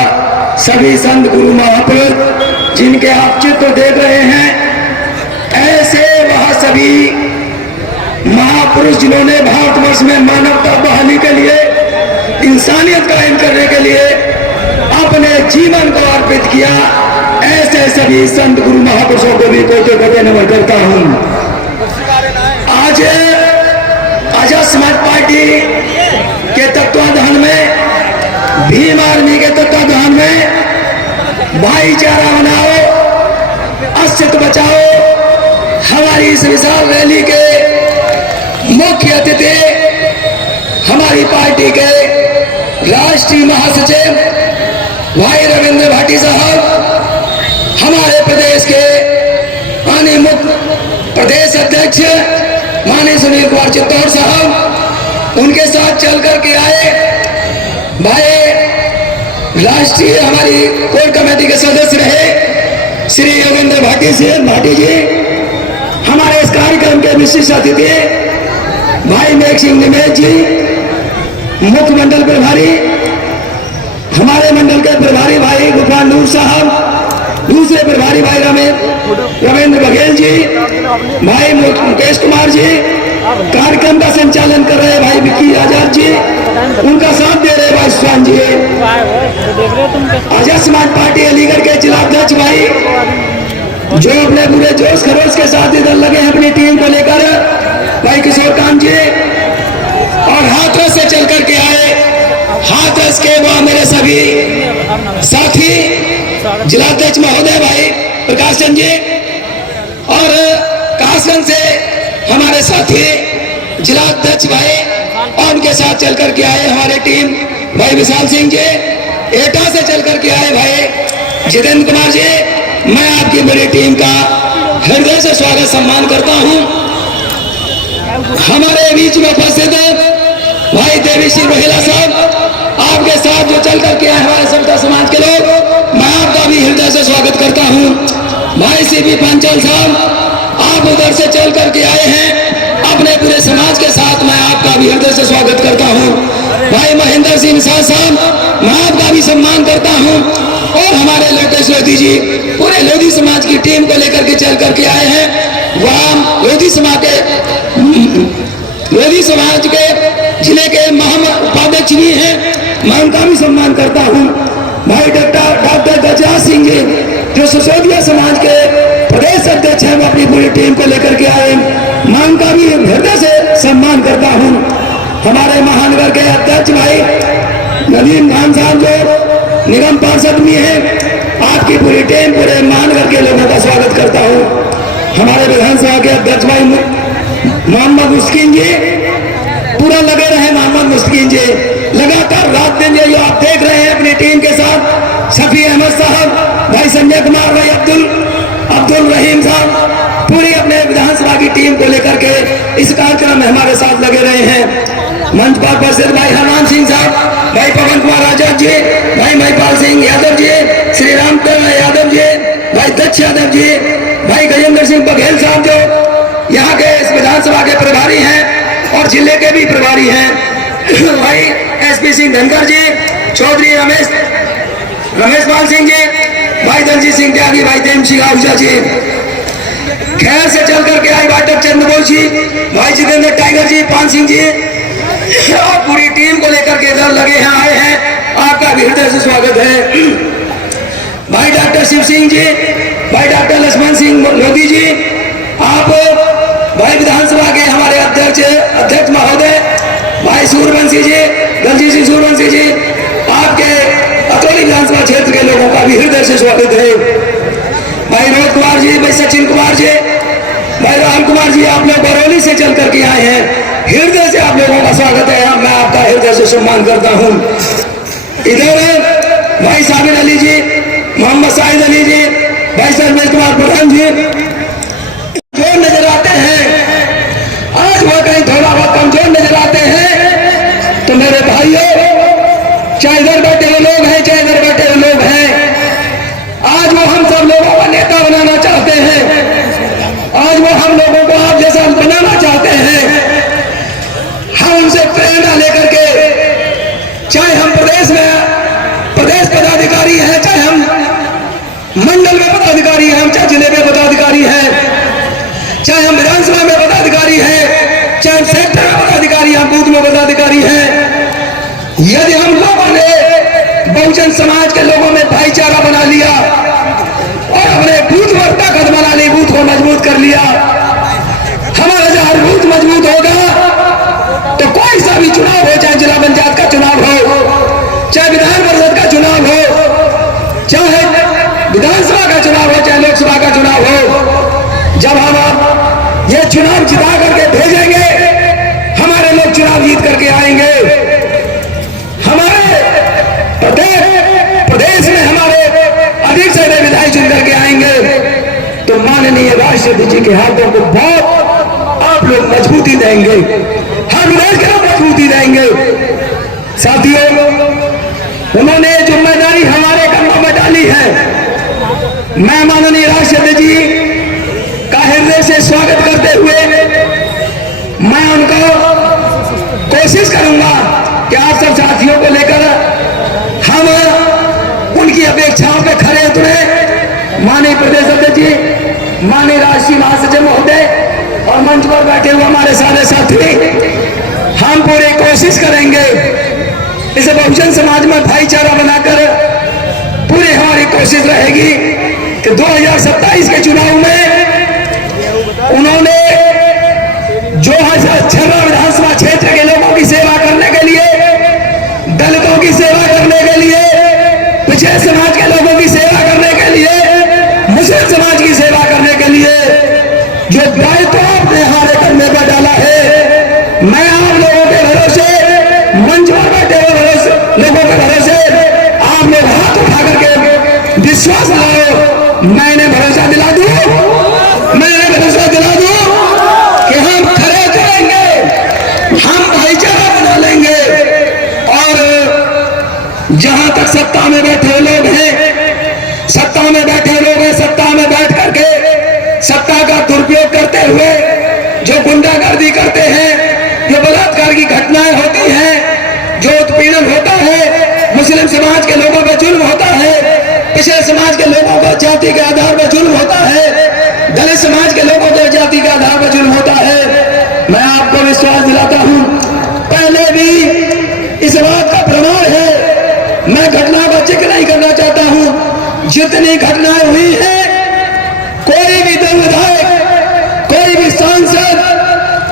सभी संत गुरु महापुरुष जिनके आप चित्र देख रहे हैं, ऐसे वह सभी महापुरुष जिन्होंने भारतवर्ष में मानवता बहाली के लिए, इंसानियत कायम करने के लिए अपने जीवन को अर्पित किया, ऐसे सभी संत गुरु महापुरुषों को भी कोटि कोटि नमन करता हूं। आज आजाद समाज पार्टी के तत्वाधान में, भीम आर्मी के तत्वाधान में भाईचारा बनाओ, अस्तित्व बचाओ, हमारी इस विशाल रैली के मुख्य अतिथि हमारी पार्टी के राष्ट्रीय महासचिव भाई रविंद्र भाटी साहब, हमारे प्रदेश के माननीय मुख्य प्रदेश अध्यक्ष माननीय सुनील कुमार चित्तौड़ साहब, उनके साथ चल करके आए भाई राष्ट्रीय हमारी कोर कमेटी के सदस्य रहे श्री योगेंद्र भाटी जी, हमारे इस कार्यक्रम के विशिष्ट अतिथि भाई मेघ सिंह निमेश जी, मुख्य मंडल प्रभारी, हमारे मंडल के प्रभारी भाई गुफान नूर साहब, दूसरे प्रभारी भाई रविंद्र बघेल जी, भाई मुकेश कुमार जी, कार्यक्रम का संचालन कर रहे भाई विक्की आजाद जी, उनका साथ दे रहे भाई स्वान जी, आजाद समाज पार्टी अलीगढ़ के जिला अध्यक्ष भाई जो अपने पूरे जोश खरोश के साथ इधर लगे हैं अपनी टीम को लेकर, भाई किशोर कांत जी, और हाथरस से चल करके आए, हाथरस के वह मेरे सभी साथी जिलाध्यक्ष महोदय भाई प्रकाश चंद जी, और कासगंज से हमारे साथी जिलाध्यक्ष भाई और उनके साथ चल करके आए हमारे टीम भाई विशाल सिंह जी, एटा से चल करके आए भाई जितेंद्र कुमार जी, मैं आपकी बड़ी टीम का हृदय से स्वागत सम्मान करता हूं। हमारे बीच में उपस्थित भाई देवी सिंह रोहिला साहब, आपके साथ जो चल करके आए हमारे समता समाज के लोग, मैं आपका भी हृदय से स्वागत करता हूं। भाई सीपी पंचाल साहब, आप उधर से चल करके आए हैं अपने पूरे समाज के साथ, मैं आपका भी हृदय से स्वागत करता हूं। भाई महेंद्र सिंह साहब, मैं आपका भी सम्मान करता हूं, और हमारे लोकेश लोधी जी पूरे लोधी समाज की टीम को लेकर के चल करके आए हैं। वह लोधी समाज के जिले के उपाध्यक्ष भी हैं, मैं उनका भी सम्मान करता हूं। भाई डॉक्टर गजराज सिंह जी जो सिसोदिया समाज के प्रदेश अध्यक्ष हैं, वो अपनी पूरी टीम को लेकर के आए, मैं उनका भी हृदय से सम्मान करता हूं। हमारे महानगर के अध्यक्ष भाई नदीम खान साहब जो निगम पार्षद भी हैं, आपकी पूरी टीम पूरे महानगर के लोगों का स्वागत करता हूं। हमारे विधानसभा के अध्यक्ष भाई मोहम्मद मुस्किन जी, पूरा लगे रहे मोहम्मद मुस्किन जी, लगातार रात दिन जो आप देख रहे हैं अपनी टीम के साथ, शफी अहमद साहब, भाई संजय कुमार, भाई अब्दुल रहीम साहब, पूरी अपने विधानसभा की टीम को लेकर के इस कार्यक्रम में हमारे साथ लगे रहे हैं। मंच पर उपस्थित भाई हरमान सिंह साहब, भाई पवन कुमार आजाद जी, भाई महिपाल सिंह यादव जी, श्री राम यादव जी, भाई दक्ष यादव जी, भाई गजेंद्र सिंह बघेल साहब जो यहाँ के इस विधानसभा के प्रभारी हैं और जिले के भी प्रभारी हैं, भाई एसपी सिंह धनखड़ जी, चौधरी रमेश पाल सिंह जी, भाई दलजीत सिंह त्यागी, भाई देम सिंह आहूजा जी, खैर से चल करके आए भाई चंद्रबोल जी, भाई जितेंद्र टाइगर जी, पान सिंह जी, और पूरी टीम को लेकर के इधर लगे हैं, आए हैं, आपका भी हृदय से स्वागत है। भाई डॉक्टर शिव सिंह जी, भाई डॉक्टर लक्ष्मण सिंह लोधी जी, आप भाई विधानसभा के हमारे अध्यक्ष महोदय भाई सूर्यवंशी जी, दलजीत सिंह सूर्यवंशी जी, आपके अतौली विधानसभा क्षेत्र के लोगों का भी हृदय से स्वागत है। भाई रोहित कुमार जी, भाई सचिन कुमार जी, भाई राहुल कुमार जी, आप लोग बरौली से चल करके आए हैं, हृदय से आप लोगों का स्वागत है, मैं आपका हृदय से सम्मान करता हूं। इधर भाई साबिर अली जी, मोहम्मद साहिद अली जी, भाई सर्वेश कुमार प्रधान जी जो नजर आते हैं, आज वो कहीं थोड़ा बहुत कमजोर नजर आते हैं, तो मेरे भाइयों, चाहे इधर बैठे हुए लोग हैं, चाहे इधर बैठे हुए लोग हैं, आज वो हम सब लोगों को नेता बनाना चाहते हैं, आज वो हम लोगों मंडल में पदाधिकारी हैं, हम चाहे जिले में पदाधिकारी हैं, चाहे हम विधानसभा में पदाधिकारी हैं, चाहे हम सेक्टर में पदाधिकारी हैं, बूथ में पदाधिकारी हैं, यदि हम लोगों ने बहुजन समाज के लोगों में भाईचारा बना लिया और अपने बूथ पर ताकत बना ली, बूथ को मजबूत कर लिया, हमारा जहां बूथ मजबूत होगा तो कोई सा भी चुनाव हो, चाहे जिला पंचायत का चुनाव हो, चाहे विधान परिषद का चुनाव हो, चाहे विधानसभा का चुनाव हो, चाहे लोकसभा का चुनाव हो, जब हम ये चुनाव जिता करके भेजेंगे, हमारे लोग चुनाव जीत करके आएंगे, हमारे प्रदेश में हमारे अधिक से अधिक विधायक चुन करके आएंगे, तो माननीय राष्ट्रपति जी के हाथों को बहुत आप लोग मजबूती देंगे, हर विधायक के लोग मजबूती देंगे। साथियों, उन्होंने जिम्मेदारी हमारे कंधों में डाली है। मैं माननीय राष्ट्रपति जी का हृदय से स्वागत करते हुए मैं उनको कोशिश करूंगा कि आप सब साथियों को लेकर हम उनकी अपेक्षाओं पे खरे उतरे। माननीय प्रदेश अध्यक्ष जी, माननीय राष्ट्रीय महासचिव महोदय और मंच पर बैठे हुए हमारे सारे साथी, हम पूरी कोशिश करेंगे इस बहुजन समाज में भाईचारा बनाकर, पूरी हमारी कोशिश रहेगी कि 2027 के चुनाव में उन्होंने जो छर्रा विधानसभा क्षेत्र के लोगों की सेवा करने के लिए, दलितों की सेवा करने के लिए, पिछड़े समाज के लोगों की सेवा करने के लिए, मुस्लिम समाज की सेवा करने के लिए जो दायित्व आपने हमारे करने पर डाला है, मैं आप लोगों के भरोसे, मंच पर बैठे हुए लोगों के भरोसे, आप लोग हाथ उठा करके विश्वास दिलाओ, मैंने भरोसा दिला दूं, मैंने भरोसा दिला दूं कि हम खड़े करेंगे, हम भाईचारा बना लेंगे और जहां तक सत्ता में बैठे लोग हैं, सत्ता में बैठे लोग हैं, सत्ता में बैठ करके सत्ता का दुरुपयोग करते हुए जो गुंडागर्दी करते हैं, जो बलात्कार की घटनाएं होती हैं, जो उत्पीड़न होता है, मुस्लिम समाज के लोगों पर जुल्म होता है, पिछड़े समाज के लोगों को जाति के आधार पर जुल्म होता है, दलित समाज के लोगों को जाति के आधार पर जुल्म होता है, मैं आपको विश्वास दिलाता हूं, पहले भी इस बात का प्रमाण है। मैं घटना का जिक्र नहीं करना चाहता हूं, जितनी घटनाएं हुई हैं, कोई भी दल विधायक, कोई भी सांसद,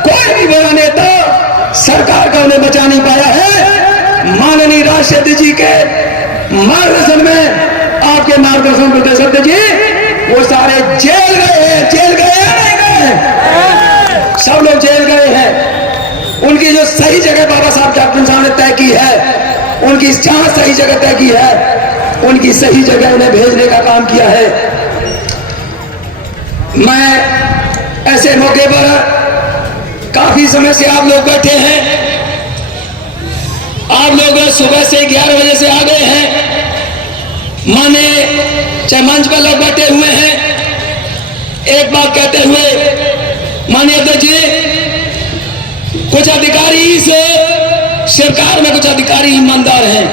कोई भी बड़ा नेता सरकार का उन्हें बचा नहीं पाया है। माननीय राष्ट्रपति जी के मार्गदर्शन में, आपके मार्गदर्शन प्रदेश अध्यक्ष जी, वो सारे जेल गए हैं, जेल गए हैं, नहीं गए, सब लोग जेल गए हैं। उनकी जो सही जगह बाबा साहब डॉक्टर साहब ने तय की है, उनकी जहां सही जगह तय की है, उनकी सही जगह उन्हें भेजने का काम किया है। मैं ऐसे मौके पर काफी समय से आप लोग बैठे हैं, आप लोग सुबह से 11 बजे से आ गए हैं, माने चाहे मंच पर लोग बैठे हुए हैं, एक बात कहते हुए माननीय अध्यक्ष जी, कुछ अधिकारी इस सरकार में, कुछ अधिकारी ईमानदार हैं,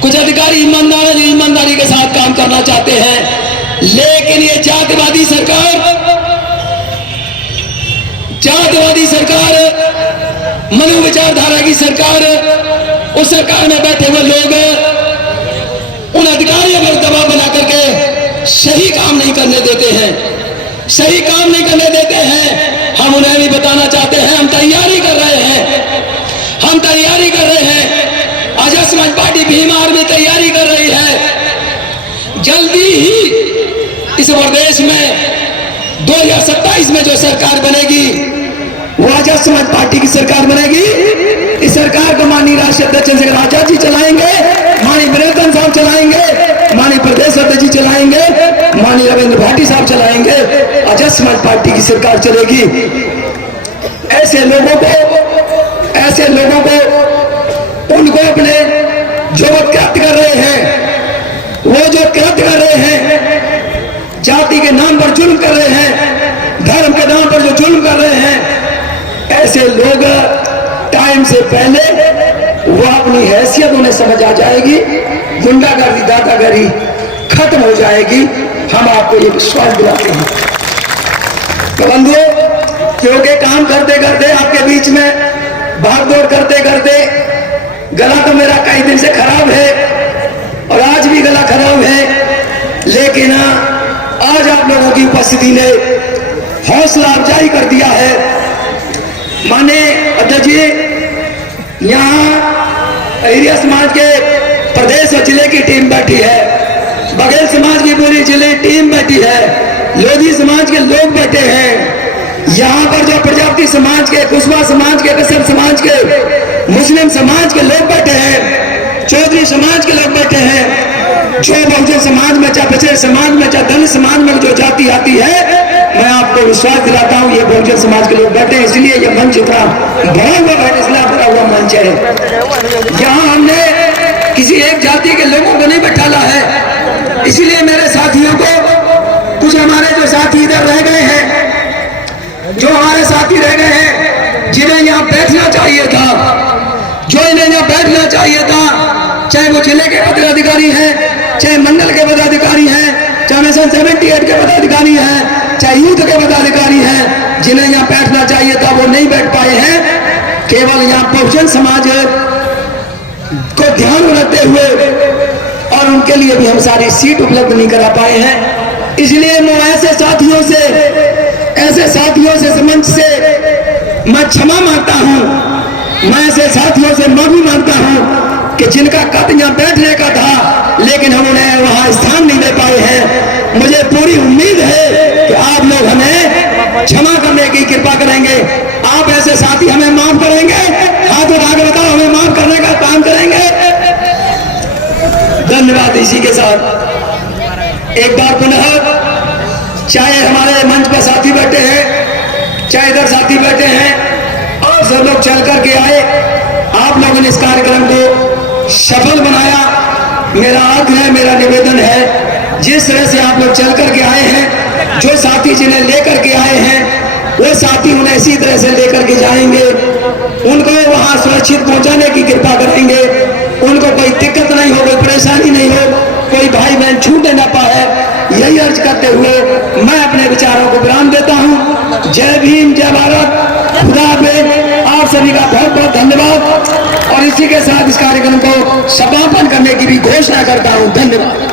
कुछ अधिकारी ईमानदार हैं जो ईमानदारी के साथ काम करना चाहते हैं, लेकिन ये जातिवादी सरकार, जातिवादी सरकार, मनु विचारधारा की सरकार, उस सरकार में बैठे हुए लोग उन अधिकारियों पर दबाव बना करके सही काम नहीं करने देते हैं, सही काम नहीं करने देते हैं। हम उन्हें भी बताना चाहते हैं, हम तैयारी कर रहे हैं, हम तैयारी कर रहे हैं, आजाद समाज पार्टी भीम आर्मी तैयारी कर रही है। जल्दी ही इस प्रदेश में 2027 में जो सरकार बनेगी वो आजाद समाज पार्टी की सरकार बनेगी। इस सरकार को माननीय राष्ट्रीय अध्यक्ष चंद्रशेखर आजाद जी चलाएंगे, माननीय विनोद साहब चलाएंगे, माननीय प्रदेश अध्यक्ष जी चलाएंगे, माननीय रविंद्र भाटी साहब चलाएंगे, आजाद समाज पार्टी की सरकार चलेगी। ऐसे लोगों को उनको अपने जो कृत्य कर रहे हैं, वो जो कृत्य कर रहे हैं, जाति के नाम पर जुल्म कर रहे हैं, धर्म के नाम पर जो जुल्म कर रहे हैं, ऐसे लोग टाइम से पहले वो अपनी हैसियत उन्हें समझ आ जाएगी। गुंडागर्दी, दादागिरी खत्म हो जाएगी, हम आपको ये विश्वास दिलाते हैं। तो बंधुओं, क्योंकि काम करते करते आपके बीच में भागदौड़ करते करते गला तो मेरा कई दिन से खराब है और आज भी गला खराब है, लेकिन आज आप लोगों की उपस्थिति ने हौसला अफजाई कर दिया है। माने अध्यक्ष जी, यहाँ एरिया समाज के प्रदेश और जिले की टीम बैठी है, बघेल समाज की पूरी जिले टीम बैठी है, लोधी समाज के लोग बैठे हैं, यहाँ पर जो प्रजापति समाज के, कुशवाहा समाज के, कश्यप समाज के, मुस्लिम समाज के लोग बैठे हैं, चौधरी समाज के लोग बैठे हैं, जो बहुजन समाज में, चाहे पिछड़े समाज में, चाहे दलित समाज में जो जाति आती है, मैं आपको विश्वास दिलाता हूँ ये बहुजन समाज के लोग बैठे हैं, इसलिए ये मंच इतना भरा हुआ है, इसलिए भरा हुआ मंच है। यहाँ हमने किसी एक जाति के लोगों को नहीं बैठाला है, इसलिए मेरे साथियों को, कुछ हमारे जो साथी इधर रह गए हैं, जो हमारे साथी रह गए हैं, जिन्हें यहाँ बैठना चाहिए था, जो इन्हें यहाँ बैठना चाहिए था, चाहे वो जिले के पदाधिकारी हैं, चाहे मंडल के पदाधिकारी हैं, चाहे मिशन 78 के पदाधिकारी हैं, चाहे यूथ के पदाधिकारी हैं, जिन्हें यहाँ बैठना चाहिए था वो नहीं बैठ पाए हैं। केवल यहाँ बहुजन समाज को ध्यान में रखते हुए और उनके लिए भी हम सारी सीट उपलब्ध नहीं करा पाए हैं। इसलिए मैं ऐसे साथियों से मंच से मैं क्षमा मांगता हूं, मैं ऐसे साथियों से माफी मांगता हूं कि जिनका कद यहाँ बैठने का था लेकिन हम उन्हें वहां स्थान नहीं दे पाए हैं। मुझे पूरी उम्मीद है कि आप लोग हमें क्षमा करने की कृपा करेंगे, आप ऐसे साथी हमें माफ करेंगे, हाथ उठा के बताओ हमें माफ करने का काम करेंगे। धन्यवाद। इसी के साथ एक बार पुनः, चाहे हमारे मंच पर साथी बैठे हैं, चाहे इधर साथी बैठे हैं, और सब लोग चल करके आए, आप लोगों ने इस कार्यक्रम को सफल बनाया। मेरा आग्रह, मेरा निवेदन है, जिस तरह से आप लोग चल करके आए हैं, जो साथी जिन्हें लेकर के आए हैं, वो साथी उन्हें इसी तरह से लेकर के जाएंगे, उनको वहां सुरक्षित पहुंचाने की कृपा करेंगे, उनको कोई दिक्कत नहीं हो, कोई परेशानी नहीं हो, कोई भाई बहन छूट ना पाए, यही अर्ज करते हुए मैं अपने विचारों को विराम देता हूं। जय भीम, जय भारत, खुदा हाफिज़। आप सभी का बहुत बहुत धन्यवाद और इसी के साथ इस कार्यक्रम को समापन करने की भी घोषणा करता हूं। धन्यवाद।